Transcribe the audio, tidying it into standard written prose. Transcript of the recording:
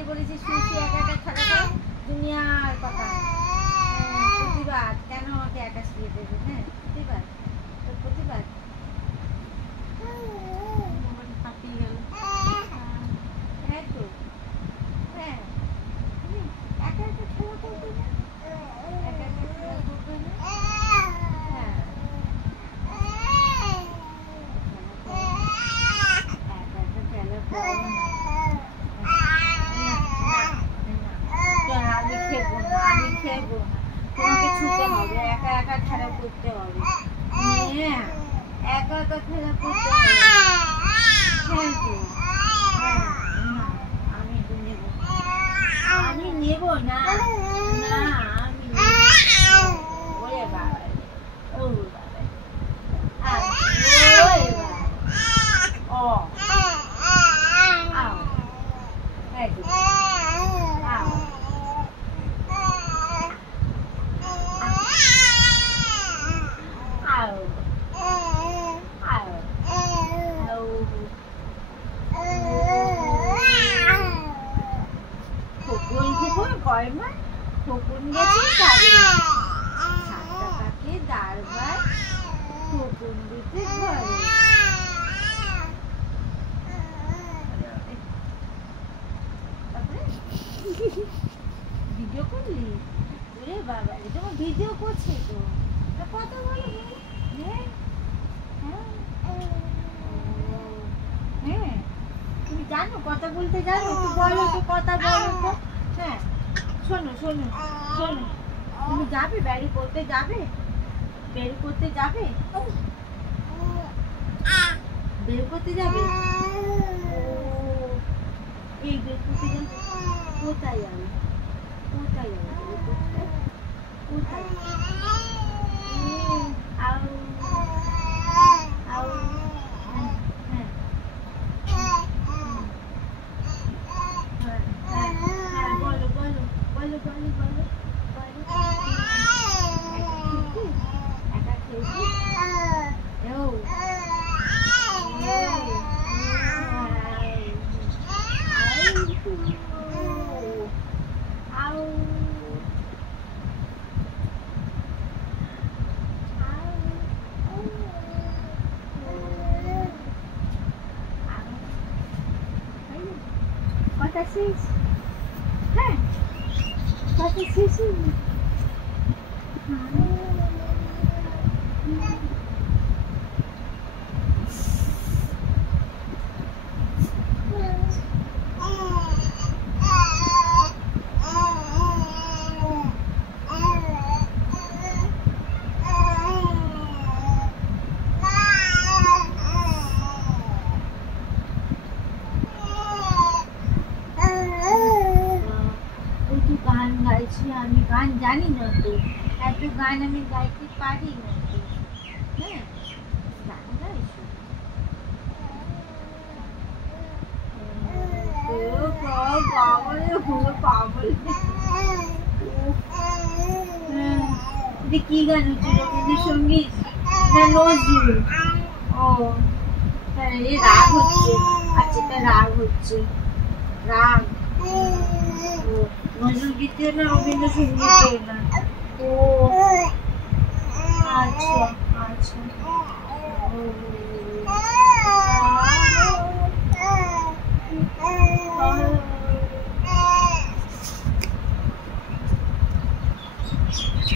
আগেই বলেছি শুয়ে একা একা খেলা করো দুনিয়ার কথা। প্রতিবাদ কেন আমাকে একা শুয়ে দেবে? হ্যাঁ প্রতিবাদ, তোর প্রতিবাদ। হাঁপিয়ে গেল। হ্যাঁ তো, হ্যাঁ তুমি একা একা খেলা করবে না, একা একা খেলা করবে না। হ্যাঁ একা একা খেলা করো না। আমি খেলবো না, আমি খেলবো না, তোমাকে ছুটে হবে, একা একা খেলা করতে হবে। হ্যাঁ একা একা খেলা করতে হবে। হ্যাঁ তো, হ্যাঁ না আমি তো নেবো, আমি নেবো না, না আমি ওরে বাবা, ও বাবা, ওরে বাবা, ও আও, এই তো আও, আও, আও, আও, খোকন খোকন কয় মা, খোকন গেছে কাজে, সাতটা পাখি দারবার খোকন দিতে ঘরে। ভিডিও করলি? ওরে বাবা, এটা ভিডিও করছে তো, কথা বলো। হ্যাঁ হ্যাঁ তুমি জানো কথা বলতে জানো? একটু বলো তো, কথা বলো তো। হ্যাঁ শোনো শোনো শোনো, তুমি যাবে বেড়ি করতে, যাবে বের করতে যাবে, বের করতে যাবে, এই বের করতে যাবে, কোথায় যাবে, কোথায় যাবে বের করতে, কোথায়? আউ আউ, হ্যাঁ হ্যাঁ হ্যাঁ বলো বলো বলো বলো বলো বলো, একা খেলছি, ও কথা শেষ, হ্যাঁ কথা শেষ। গান গাইছি আমি, গান জানি না তো, এত গান আমি গাইতে পারি না তো। হ্যাঁ গান গাইছি, কি গান হচ্ছে? রবীন্দ্রসঙ্গীত না নজরুল? ও এই রাগ হচ্ছে, আচ্ছা এটা রাগ হচ্ছে, রাগ। নজরুল গীতি না রবীন্দ্রসঙ্গীত না? ও আচ্ছা আচ্ছা, ও